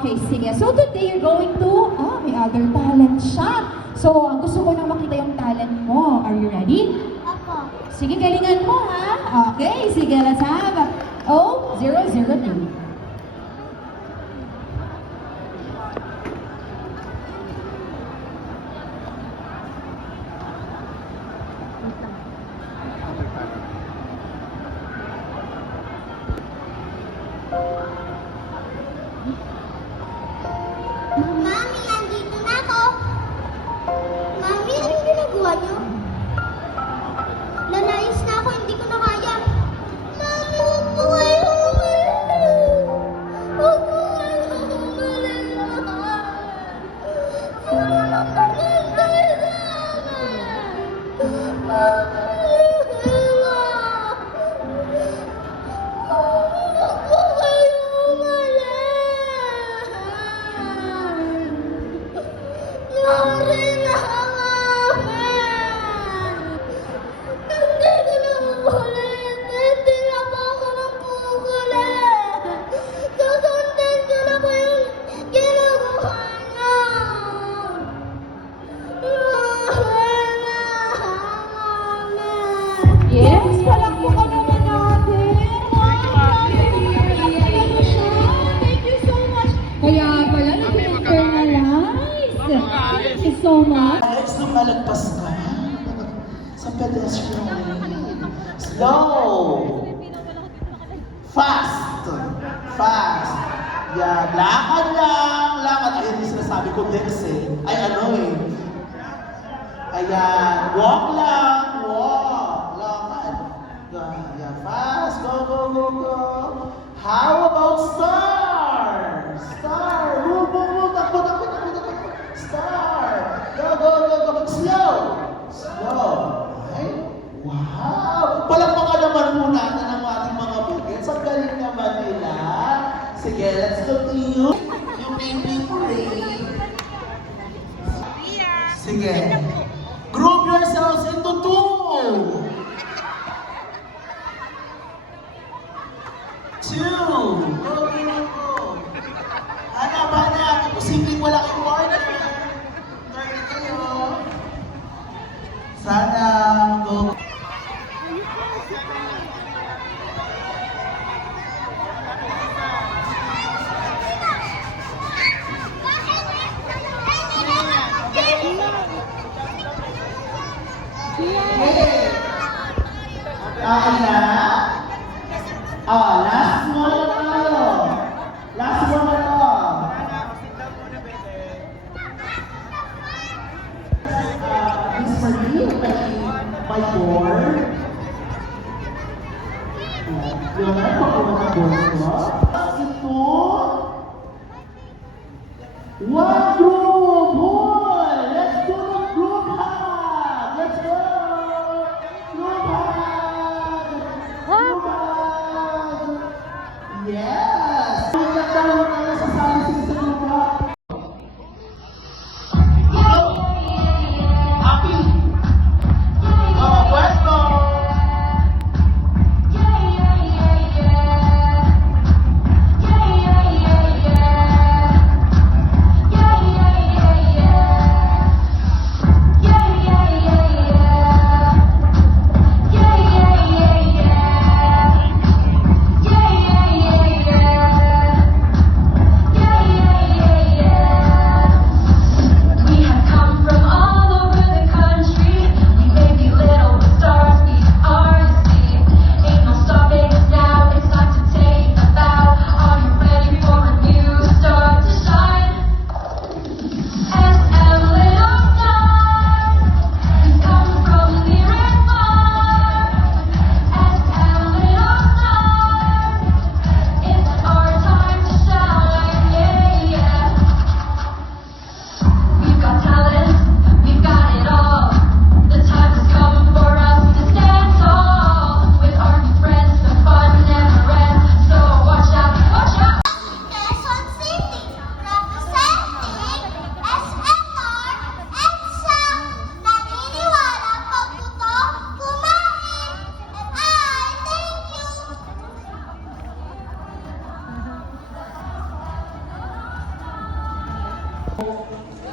Okay, sige. So today you're going to, may other talent siya. So, gusto ko na makita yung talent mo. Are you ready? Ako. Sige, galingan mo ha. Okay, sige, let's have 002. Mami, andito na ako. Mami, anong ginagawa niyo? Lalayas na ako, hindi ko na kaya. Mami, huwag po kayo umalis. Huwag po kayo umalis. Sino magpapantay sa akin? Mami, huwag po kayo umalis. Sorry na hindi ko na ulit. Hindi na po ako magkukulit. Susundin ko na po yung ginagawa niyo. Yes, palakpo ka naman natin. Thank you so much. Kaya pala, nag-internalize. Thank you so much. Alex, lumalagpas ka sa pedestrian lane. Slow! Fast! Fast! Yan, lakad lang! Lakad! Ay, hindi sinasabi ko Dex eh. Ay, ano eh. Ayan, walk lang! Walk! Lakad! Yan, fast! Go, go, go, go! How about star? Star! Move, move, move! Takbo, takbo, takbo, takbo! Star! Go, go, go, go! Slow! Slow! Ay, wow! Palakpakan naman muna natin ang ating mga bagets. Ang galing naman nila. Sige, let's continue. Yung baby parade. Sige. Group yourselves into two. Two. Go, go, go. Hanap, hanap. Posibleng wala kayong partner. Turn kayo. Sana go. Na? Last one na tayo. Last one na to. Miss Marie, my board. Yung nga, pakuha ng board ko. Ito. One group! Boy! Let's do the group hug! Let's go! Group hug!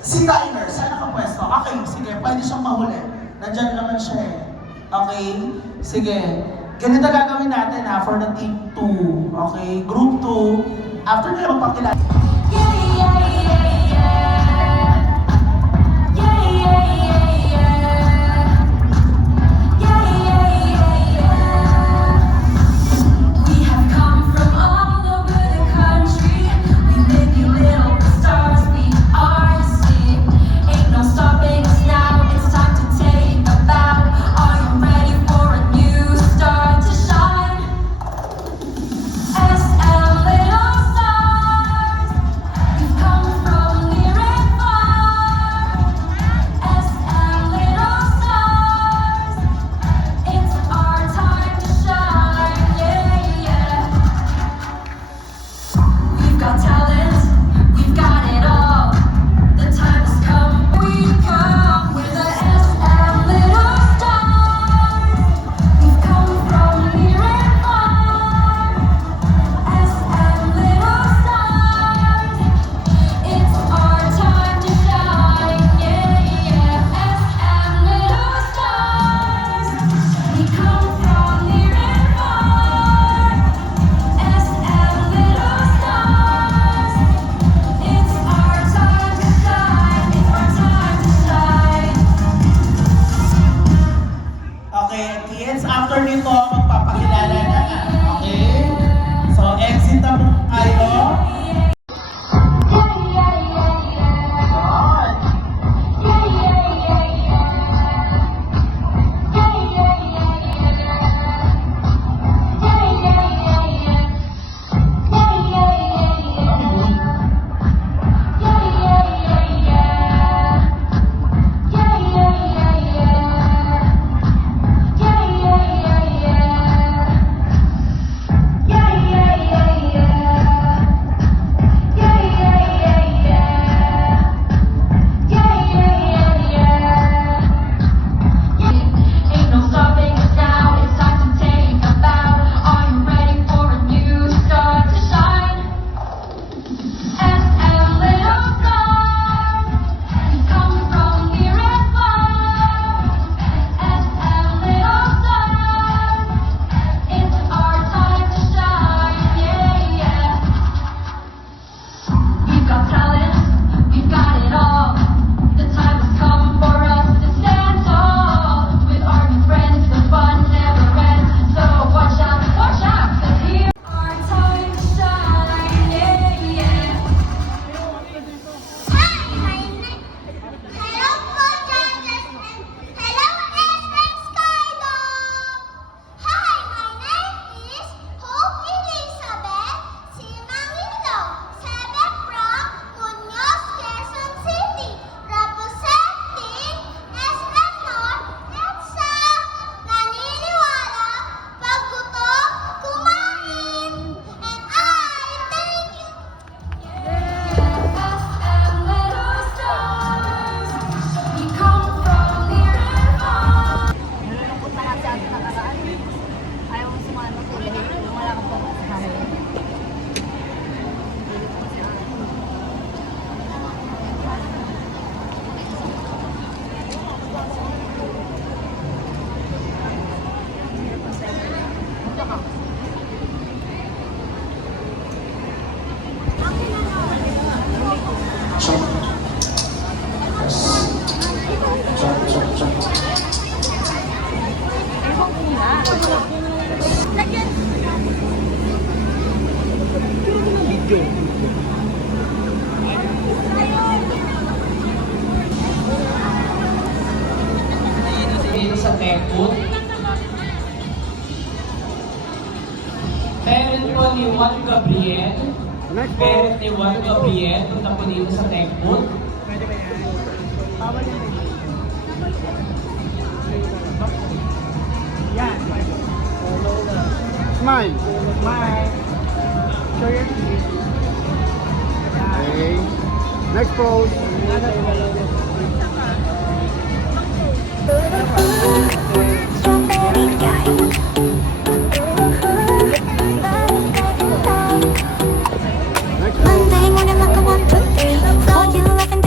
Si Tyler, saan nakapwesto? Okay, sige, pwede siyang mahuli. Nandyan naman siya eh. Okay? Sige. Ganito gagawin natin ha, for the team 2. Okay? Group 2. After nila magpakilala. We have come from all over the country. We live you little stars, we are the sea. Ain't no stopping us now, it's time to take a bow. Are you ready for a new start to shine? SM little stars, we've come from near and far. SM little stars, it's our time to shine, yeah, yeah. We've got talent, we've got it all. The time has come, we come. We're the SM little stars. We've come from near and far. SM little stars. It's our time to shine, yeah, yeah. SM little stars. We come from near and far. SM little stars. It's our time to shine. It's our time to shine. Okay, kids, after nito, magpapakilala na. Okay? So, exit na po kayo. Ain't no stopping us now, it's time to take a bow. Are you ready for a new start to shine? SM little stars, we come from near and far. SM little stars, it's our time to shine, yeah, yeah. We've got talent, we've got it all. The time has come for us to stand tall. With our new friends, the fun never ends. So watch out, 'cause here's our time to shine, yeah, yeah. Hi, my name. Hello, co-judges, and hello, SM Skydog. Hi, my name is Hope Elizabeth Simangilo, 7 from Muñoz, Quezon City, representing SM North, EDSA. Naniniwala, pag gutom, kumain. And I thank you. SM little stars, we come from near and far. Nalulungkot na kasi ako nakaraan. Ayaw mo sumama ko dahil wala kang pagod sa hamon. Dito sa Techwood. Parent po ni Juan Gabriel. Parent ni Juan Gabriel. Punta po dito sa Techwood. Smile. Smile. Show your teeth. Okay. Next pose. Strawberry guy. Next pose. Monday morning like a 1, 2, 3. Saw you laughing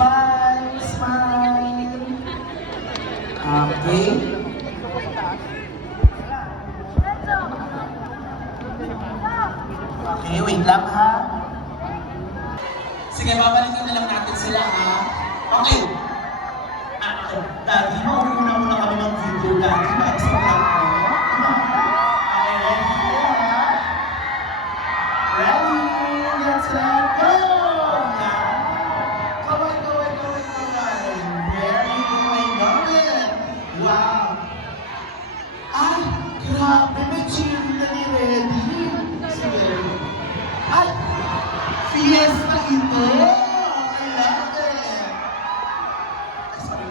Smile, smile. Okay. Okay, wait lang ha. Sige, babalikan na lang natin sila ha. Okay. Daddy, mauuna muna kami ng video, Daddy. Para sa vlog ko. Okay, ready kayo ha? Ready? Let's let go! Yeah. Kaway, kaway, kaway, kaway. Very going on it. Wow. Ay, grabe, may cheering na ni Ready. Sige. Ay, fiesta ito. I love it. Ay, sorry.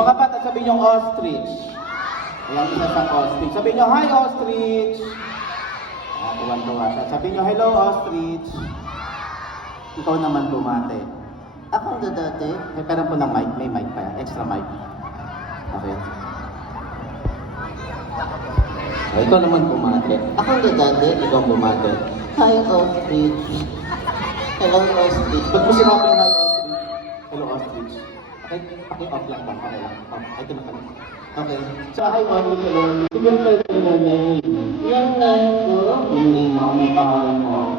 Mga bata, sabihin nyo ostrich. Ayan, isa sa ostrich. Sabihin nyo, hi ostrich. Ah, tuwan-tuwa siya. Sabihin nyo, hello ostrich. Ikaw naman bumate. Akong dadate. May pera po ng mic. May mic pa yan. Extra mic. Okay. Ikaw naman bumate. Akong dadate. Ikaw bumate. Hi ostrich. Hello ostrich. Ba't mo sinabi hi ostrich? Hello ostrich. Okay, off lang ba? Okay lang. Off. Ito na kami. Okay. So, hi ostrich. Hello. Sige, pwede mo na. Yan na. Hindi mo. May pangalan mo.